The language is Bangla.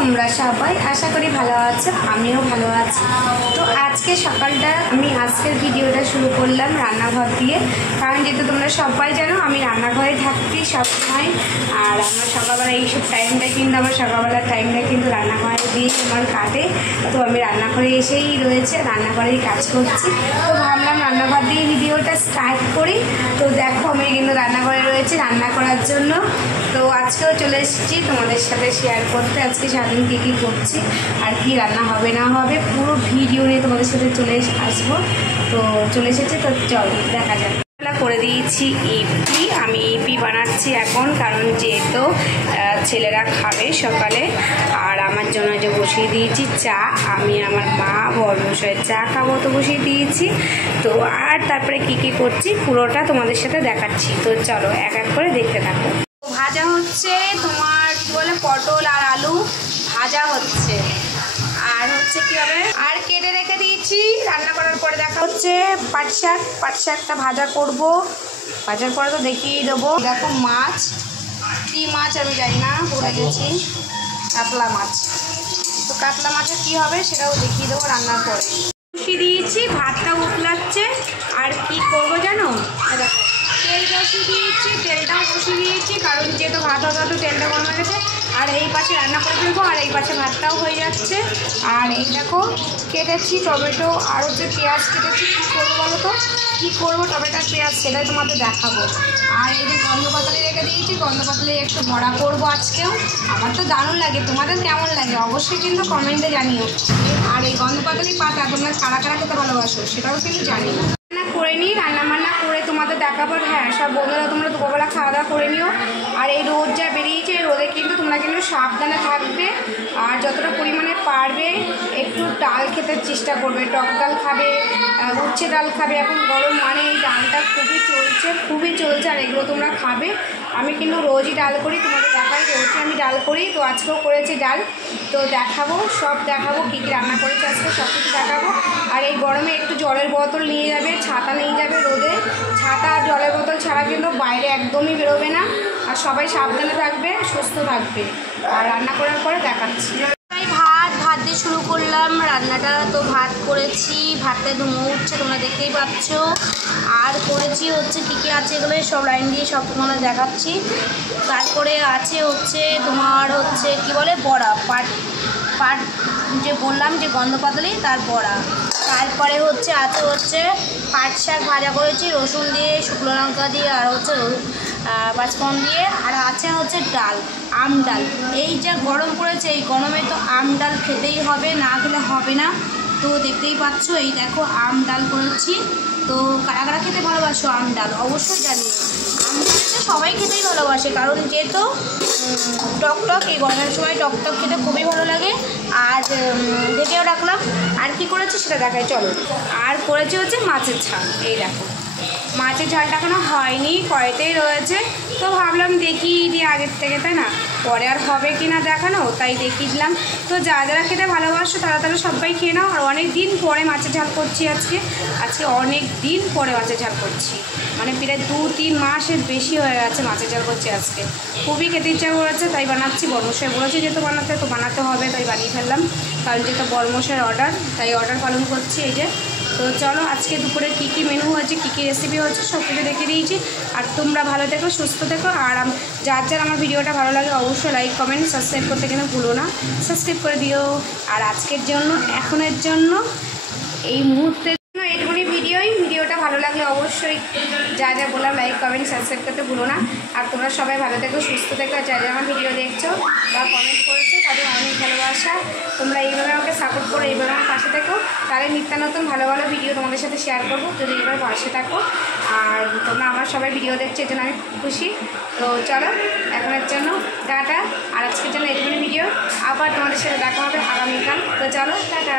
তোমরা সবাই আশা করি ভালো আছো, আমিও ভালো আছি। তো আজকে সকালটা আমি আজকের ভিডিওটা শুরু করলাম রান্নাঘর দিয়ে, কারণ যেহেতু তোমরা সবাই জানো আমি রান্নাঘরে থাকছি সবসময়। আর আমার সকালবেলা এইসব টাইমটা কিন্তু আমার সকালবেলার টাইমটা কিন্তু রান্নাঘরে দিয়ে আমার কাটে। তো আমি রান্নাঘরে এসেই রয়েছে, রান্নাঘরেই কাজ করছি। তো ভাবলাম রান্নাঘর দিয়ে ভিডিওটা স্টার্ট করি। তো দেখো আমি কিন্তু রান্নাঘরে রয়েছে রান্না করার জন্য। তো আজকেও চলে এসেছি তোমাদের সাথে শেয়ার করতে আজকে সারাদিন কী কী করছি আর কি রান্না হবে না হবে পুরো ভিডিও নিয়ে তোমাদের সাথে চলে আসবো। তো চলে এসেছে, তো চল দেখা যাক। করে দিয়েছি ইপি, আমি ইপি বানাচ্ছি এখন, কারণ যেহেতু ছেলেরা খাবে সকালে। আর আমার জন্য যে বসিয়ে দিয়েছি চা, আমি আমার মা বড়মশাই চা খাবো তো বসিয়ে দিয়েছি। তো আর তারপরে কি কি করছি পুরোটা তোমাদের সাথে দেখাচ্ছি। তো চলো এক এক করে দেখতে থাকো। ভাজা হচ্ছে তোমার কি বলে পটল আর আলু ভাজা হচ্ছে, আর হচ্ছে কি হবে আর কেটে রেখে দিয়েছি। রান্না করার পরে দেখা হচ্ছে পাট শাকটা ভাজা করব। ভাজার পরে তো দেখিয়ে দেবো। দেখো মাছ, কি মাছ আমি জানি না, ভুলে গেছি, কাতলা মাছ। তো কাতলা মাছের কি হবে সেটাও দেখিয়ে দেবো রান্নার পরে। বসিয়ে দিয়েছি, ভাতটা উতলাচ্ছে। আর কি করবো জানো, দেখো তেল বসিয়ে দিয়েছি, তেলটাও বসিয়ে দিয়েছি, কারণ যেহেতু ভাত হবে তেলটা গরম হয়ে গেছে। আর এই পাশে রান্না করে ফেলবো, আর এই পাশে ভাতটাও হয়ে যাচ্ছে। আর এই দেখো কেটেছি টমেটো আর হচ্ছে পেঁয়াজ কেটেছি। কী করবো বলো তো, কী করবো টমেটো পেঁয়াজ সেটাই তোমাদের দেখাবো। আর এই যে গন্ধপাতালি রেখে দিয়েছি, গন্ধপাতালি একটু বড়া করবো আজকেও। আমার তো দারুণ লাগে, তোমাদের কেমন লাগে অবশ্যই কিন্তু কমেন্টে জানিও। আর এই গন্ধপাতালি পাতা তোমরা কারা কারা খেতে ভালোবাসো সেটাও কিন্তু জানিও। করে নিই, রান্নাবান্না করে তোমাদের দেখাবো। হ্যাঁ সব বন্ধুরা তোমরা দুপুরবেলা খাওয়া দাওয়া করে নিও। আর এই রোদ যা বেরিয়েছে, এই রোদে কিন্তু তোমরা কিন্তু সাবধানে থাকবে। আর যতটা পরিমাণে পারবে একটু ডাল খেতে চেষ্টা করবে, টক ডাল খাবে, উচ্ছে ডাল খাবে। এখন গরম মানে এই ডালটা খুবই চলছে আর এগুলো তোমরা খাবে। আমি কিন্তু রোজই ডাল করি, তোমাদের দেখাই রোজই আমি ডাল করি। তো আজকেও করেছি ডাল, তো দেখাবো, সব দেখাবো কী কী রান্না করেছি আজকে, সব কিছু দেখাবো। আর এই গরমে একটু জলের বোতল নিয়ে যাবে, ছাতা নিয়ে যাবে। রোদে ছাতা আর জলের বোতল ছাড়া কিন্তু বাইরে একদমই বেরোবে না। আর সবাই সাবধানে থাকবে, সুস্থ থাকবে। আর রান্না করার পরে দেখাচ্ছি। তাই ভাত দিয়ে শুরু করলাম রান্নাটা। তো ভাত করেছি, ভাতটা ধুমো উঠছে তোমরা দেখতেই পাচ্ছ। আর করেছি হচ্ছে কী কী আছে এগুলো সব লাইন দিয়ে সব তোমাদের দেখাচ্ছি। তারপরে আছে হচ্ছে তোমার হচ্ছে কি বলে বড়া, পাট যে বললাম যে গন্ধপাতালি তার বড়া। তারপরে হচ্ছে পাট শাক ভাজা করেছি রসুন দিয়ে, শুকনো লঙ্কা দিয়ে, আর হচ্ছে পাঁচফোড়ন দিয়ে। আর আছে হচ্ছে ডাল, আম ডাল। এই যা গরম পড়েছে, এই গরমে তো আম ডাল খেতেই হবে, না খেলে হবে না। তো দেখতেই পাচ্ছ এই দেখো আম ডাল করেছি। তো কারা কারা খেতে ভালোবাসো আম ডাল অবশ্যই জানিও। আম ডালটা সবাই খেতেই ভালোবাসে, কারণ যেহেতু টকটক, এই গরমের সময় টকটক খেতে খুবই ভালো লাগে। আর ঢেকেও রাখলাম। আর কি করেছি সেটা দেখাই চলো। আর করেছি হচ্ছে মাছের ঝাল, এই দেখো মাছের ঝালটা এখনো হয়নি, কড়াইতেই রয়েছে। তো ভাবলাম দেখিয়ে দিই আগের থেকে, তাই না, পরে আর হবে কি না দেখানো, তাই দেখিয়ে দিলাম। তো যারা খেতে ভালোবাসো তারা সবাই খেয়ে নাও। আর অনেক দিন পরে মাছের ঝাল করছি আজকে অনেক দিন পরে মাছের ঝাল করছি, মানে প্রায় 2-3 মাসের বেশি হয়ে গেছে মাছের ঝাল করছি আজকে। খুবই খেতে ইচ্ছা করেছে তাই বানাচ্ছি। বড়মশাই বলেছি যেহেতু বানাতে হবে, তাই বানিয়ে ফেললাম। কারণ যেহেতু বড়মশাইয়ের অর্ডার, তাই অর্ডার পালন করছি এই যে। তো চলো আজকে দুপুরে কী কী মেনু হয়েছে, কী কী রেসিপি হচ্ছে সব কিছু দেখে দিয়েছি। আর তোমরা ভালো থেকো, সুস্থ থেকো। আর যার আমার ভিডিওটা ভালো লাগে অবশ্যই লাইক কমেন্ট সাবস্ক্রাইব করতে কিন্তু ভুলো না, সাবস্ক্রাইব করে দিও। আর আজকের জন্য এখনের জন্য এই মুহূর্তে এইটুকুনি ভিডিওটা ভালো লাগলে অবশ্যই যা বললাম লাইক কমেন্ট সাবস্ক্রাইব করতে ভুলো না। আর তোমরা সবাই ভালো থেকো, সুস্থ থেকো। যা আমার ভিডিও দেখছো বা কমেন্ট করেছো তাদের অনেক ভালোবাসা। তোমরা এইভাবে আমাকে সাপোর্ট করো, এইভাবে আমার পাশে থেকো, তাহলে নিত্য নতুন ভালো ভালো ভিডিও তোমাদের সাথে শেয়ার করবো যদি এইভাবে পাশে থাকো। আর তোমরা আমার সবাই ভিডিও দেখছো, এই জন্য আমি খুশি। তো চলো এখনের জন্য টাটা। আর আজকের জন্য এইটুকুনি ভিডিও, আবার তোমাদের সাথে দেখা হবে আগামীকাল। তো চলো টাটা।